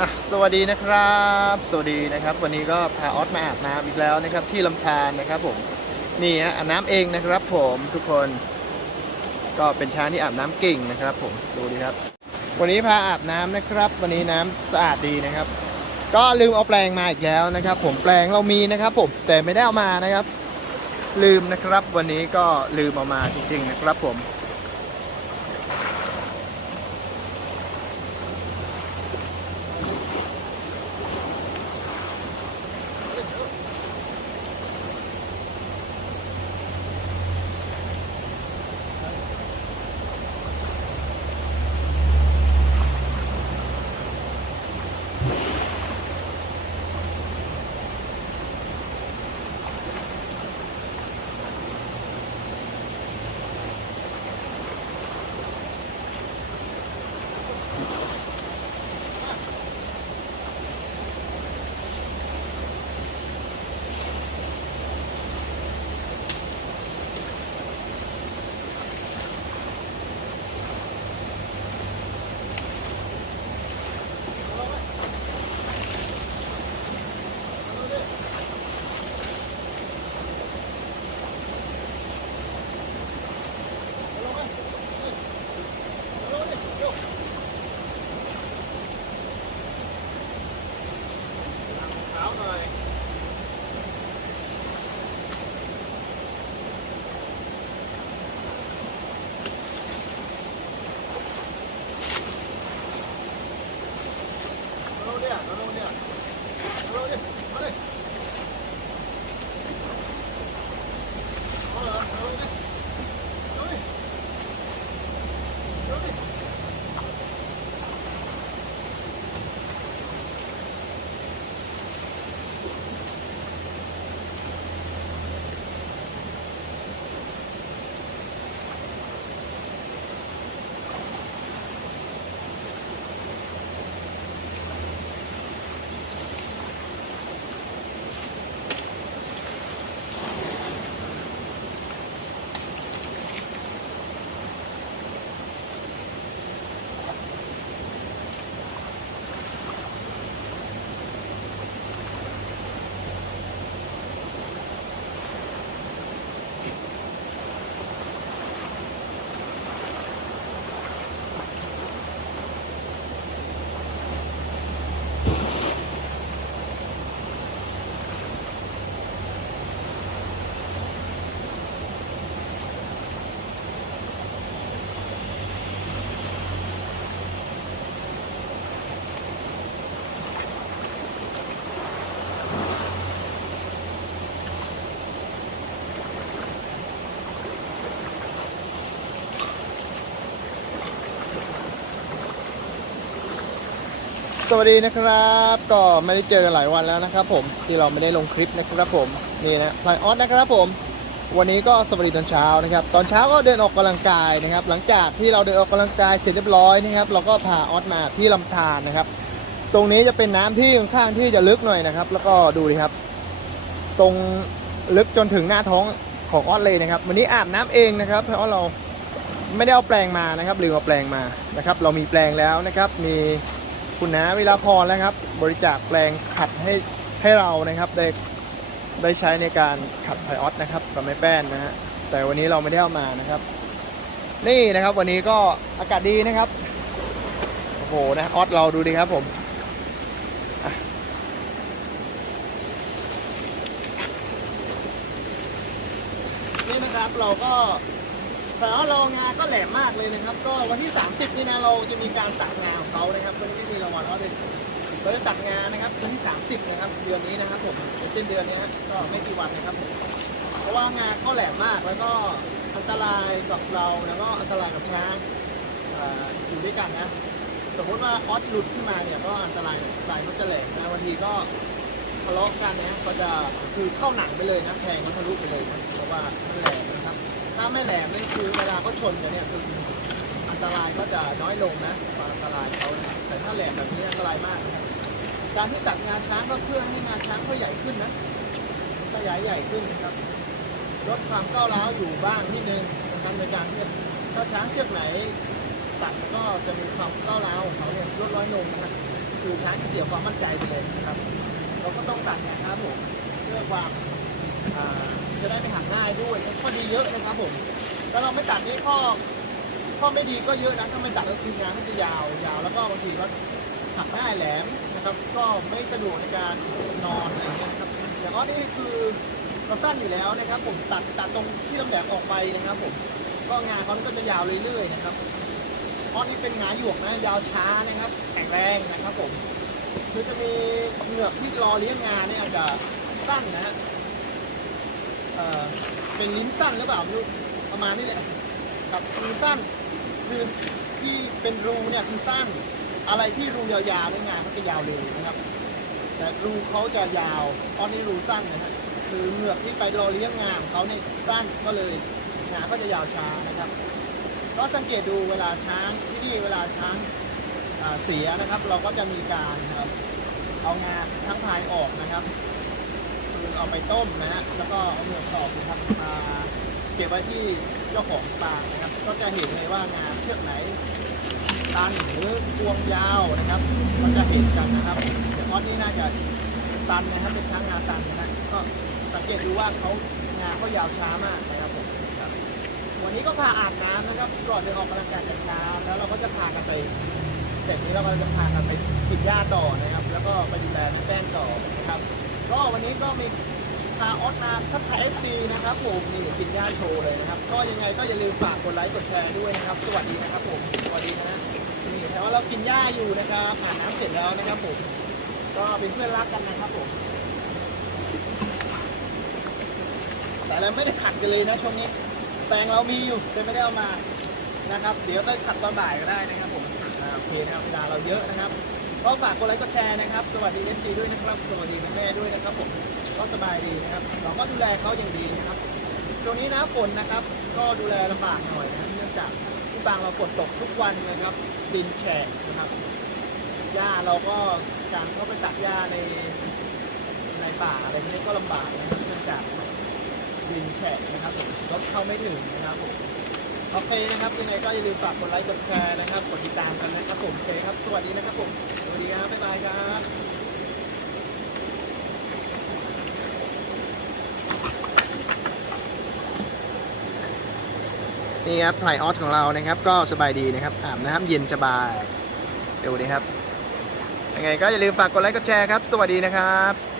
อะสวัสดีนะครับ สวัสดีนะครับ วันนี้ก็พาออสมาอาบน้ำอีกแล้วนะครับ ที่ลำธารนะครับผมนี่ฮะอาบน้ำเองนะครับ ผมทุกคนก็เป็นช้างที่อาบน้ำเก่งนะครับ ผมดูดีครับ วันนี้พาอาบน้ำนะครับ วันนี้น้ำสะอาดดีนะครับ ก็ลืมเอาแปรงมาอีกแล้วนะครับ ผมแปรงเรามีนะครับ ผมแต่ไม่ได้เอามานะครับ ลืมนะครับ วันนี้ก็ลืมเอามาจริง ๆ นะครับ ผม เอาเนี่ยเอาเนี่ยเอาเนี่ยมาเลยเอาเหรอเอาเนี่ยเอาดิเอาดิ สวัสดีนะครับ ก็ไม่ได้เจอกันหลายวันแล้วนะครับผมที่เราไม่ได้ลงคลิปนะครับผมนี่นะพลายออสนะครับผม วันนี้ก็สวัสดีตอนเช้านะครับ ตอนเช้าก็เดินออกกำลังกายนะครับ หลังจากที่เราเดินออกกำลังกายเสร็จเรียบร้อยนะครับเราก็พาออสมาที่ลำธารนะครับ ตรงนี้จะเป็นน้ำที่ค่อนข้างที่จะลึกหน่อยนะครับ แล้วก็ดูดิครับ ตรงลึกจนถึงหน้าท้องของออสเลยนะครับ วันนี้อาบน้ำเองนะครับเพราะเราไม่ได้เอาแปรงมานะครับลืมเอาแปรงมานะครับ เรามีแปรงแล้วนะครับมี คุณน้าวิลาพรแล้วครับ บริจาคแปรงขัดให้ให้เรานะครับได้ได้ใช้ในการขัดไพออสนะครับกับไม้แป้นนะฮะแต่วันนี้เราไม่ได้เอามานะครับ นี่นะครับวันนี้ก็อากาศดีนะครับโอ้โหนะออสเราดูดีครับผมนี่นะครับเราก็ แต่ว่าเรางานก็แหลมมากเลยนะครับ ก็วันที่ 30 นี่นะเราจะมีการตัดงานของเขานะครับวันนี้มีรางวัลเขาเลยเราจะตัดงานนะครับวันที่ 30 นะครับ เดือนนี้นะครับผมเป็นสิ้นเดือนนี้ครับก็ไม่กี่วันนะครับผมเพราะว่างานก็แหลมมากแล้วก็อันตรายกับเราแล้วก็อันตรายกับช้างออยู่ด้วยกันนะสมมติว่าออสหลุดขึ้นมาเนี่ยก็อันตรายสายมันจะแหลมนะบางทีก็ทะเลาะกันนะก็จะคือเข้าหนังไปเลยนะแทงมันทะลุไปเลยนะเพราะว่ามันแหลม ถ้าไม่แหลมนี่คือเวลาเขาชนกันเนี่ยคืออันตรายก็จะน้อยลงนะความอันตรายเขานะแต่ถ้าแหลมแบบนี้อันตรายมาก การที่ตัดงาช้างก็เพื่อให้งาช้างเขาใหญ่ขึ้นนะขยายใหญ่ขึ้นนะครับลดความก้าวร้าวอยู่บ้างนิดนึงนะครับในการที่ถ้าช้างเชือกไหนตัดก็จะมีความก้าวร้าวของเขาเนี่ยลดน้อยลงนะครับคือช้างจะเสียความมั่นใจไปเลยนะครับ เราก็ต้องตัดนะครับผมเพื่อความอ่า จะได้ไม่หักง่ายด้วยข้อดีเยอะนะครับผมถ้าเราไม่ตัดนี่ข้อข้อไม่ดีก็เยอะนะถ้าไม่ตัดก็คืองานก็จะยาวยาวแล้วก็บางทีก็หักง่ายแหลมนะครับ ก็ไม่สะดวกในการนอนอะไรเงี้ยนะครับแต่ก็นี่คือเราสั้นอยู่แล้วนะครับ ผมตัดตัดตรงที่ลำแหลมออกไปนะครับผมก็งานเขาก็จะยาวเรื่อยๆนะครับเพราะนี่เป็นงาหยวกนะยาวช้านะครับแข็งแรงนะครับผมคือจะมีเหงือกที่รอเลี้ยงงานเนี่ยอาจจะสั้นนะฮะ เอ่อเป็นลิ้นสั้นหรือเปล่าไม่รู้ประมาณนี้แหละครับคือสั้นคือที่เป็นรูเนี่ยคือสั้น อะไรที่รูยาวๆเนี่ยงานก็จะยาวเร็วนะครับ แต่รูเขาจะยาวตอนนี้รูสั้นนะฮะคือเหงือกที่ไปรอเลี้ยงงานเขาเนี่ยสั้นก็เลยงานก็จะยาวช้านะครับก็สังเกตดูเวลาช้างที่นี่เวลาช้างเสียนะครับ เราก็จะมีการครับเอางาช้างพายออกนะครับ คือเอาไปต้มนะฮะแล้วก็เอาเมือกตอกนะครับมาเก็บไว้ที่เจ้าของปางนะครับ ก็จะเห็นเลยว่างาเชือกไหนตันหรือพวงยาวนะครับก็จะเห็นกันนะครับเดี๋ยวออสนี่น่าจะตันนะครับเป็นช้างงาตันนะฮะก็สังเกตดูว่าเขางาเขายาวช้ามากนะครับผมวันนี้ก็พาอาบน้ำนะครับก่อนเดินออกกำลังกายแต่เช้า แล้วเราก็จะพากันไป เสร็จนี้เราก็จะพากันไปกินหญ้าต่อนะครับ แล้วก็ไปดูแลแม่แป้งต่อนะครับ ก็วันนี้ก็มีพาออสมาทักทายเอฟซีนะครับผมนี่กินหญ้าโชว์เลยนะครับ ก็ยังไงก็อย่าลืมฝากกดไลค์กดแชร์ด้วยนะครับ สวัสดีนะครับผมสวัสดีนะนี่แต่ว่าเรากินหญ้าอยู่นะครับอาบน้ำเสร็จแล้วนะครับผมก็เป็นเพื่อนรักกันนะครับผมแต่เราไม่ได้ขัดกันเลยนะช่วงนี้แปลงเรามีอยู่แต่ไม่ได้เอามานะครับ เดี๋ยวต้องขัดตอนบ่ายก็ได้นะครับผมโอเคนะครับเวลาเราเยอะนะครับ ก็ฝากกดไลค์กดแชร์นะครับ สวัสดีเอฟซีด้วยนะครับสวัสดีแม่ด้วยนะครับผมก็สบายดีนะครับเราก็ดูแลเขาอย่างดีนะครับช่วงนี้นะฝนนะครับ ก็ดูแลลำบากหน่อยนะครับเนื่องจากที่บางเราฝนตกทุกวันนะครับดินแฉะนะครับหญ้าเราก็การเข้าไปตัดหญ้าในในป่าอะไรนี้ก็ลำบากนะครับเนื่องจากดินแฉะนะครับรถเข้าไม่ถึงนะครับผม โอเคนะครับยังไงก็อย่าลืมฝากกดไลค์กดแชร์นะครับกดติดตามกันนะครับผมโอเคครับสวัสดีนะครับผมสวัสดีครับบ๊ายบายครับนี่ครับไพลออสของเรานะครับ ก็สบายดีนะครับอาบน้ำเย็นสบายดูดีครับยังไงก็อย่าลืมฝากกดไลค์กดแชร์ครับ สวัสดีนะครับ